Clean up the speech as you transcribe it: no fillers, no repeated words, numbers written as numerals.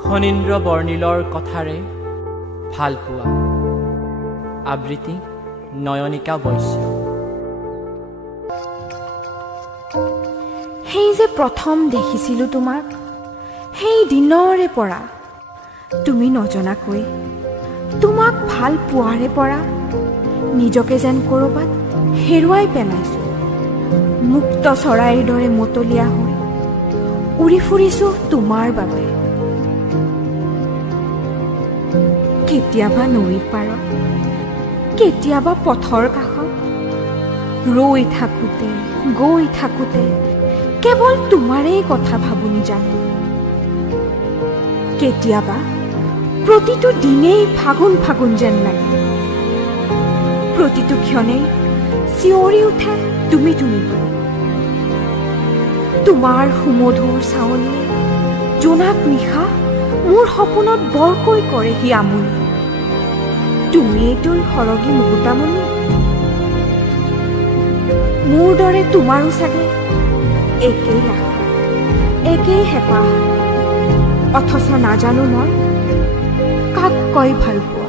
খনীন্দ্ৰ বৰ্ণিলৰ কথাৰে ভাল পোৱা। আবৃত্তি নয়নিকা বৈশ্য। সেই যে প্ৰথম দেখিছিলোঁ তোমাক, সেই দিনৰে পৰা তুমি নজনাকৈ তোমাক ভাল পোৱাৰে পৰা নিজকে যেন ক'ৰবাত হেৰুৱাই পেলাইছোঁ। মুক্ত চৰাইৰ দৰে মতলীয়া হৈ উৰি ফুৰিছোঁ তোমাৰ বাবে। কেতিয়াবা নৈৰ পাৰত, কেতিয়াবা পথৰ কাষত ৰৈ থাকোঁতে গৈ থাকোঁতে কেৱল তোমাৰেই কথা ভাবোঁ জানো। কেতিয়াবা প্ৰতিটো দিনেই ফাগুন ফাগুন যেন লাগে, প্ৰতিটো ক্ষণেই চিঞৰি উঠে তুমি তুমি বুলি। তোমাৰ সুমধুৰ চাৱনিয়ে জোনাক নিশা মোৰ সপোনত বৰকৈ কৰেহি আমনি। তুমিয়েইতো সৰগী মুকুতামণি। মোৰ দৰে তোমাৰো চাগে একেই আশা, একেই হেঁপাহ, অথচ নাজানো মই কাক কৈ ভাল পোৱা।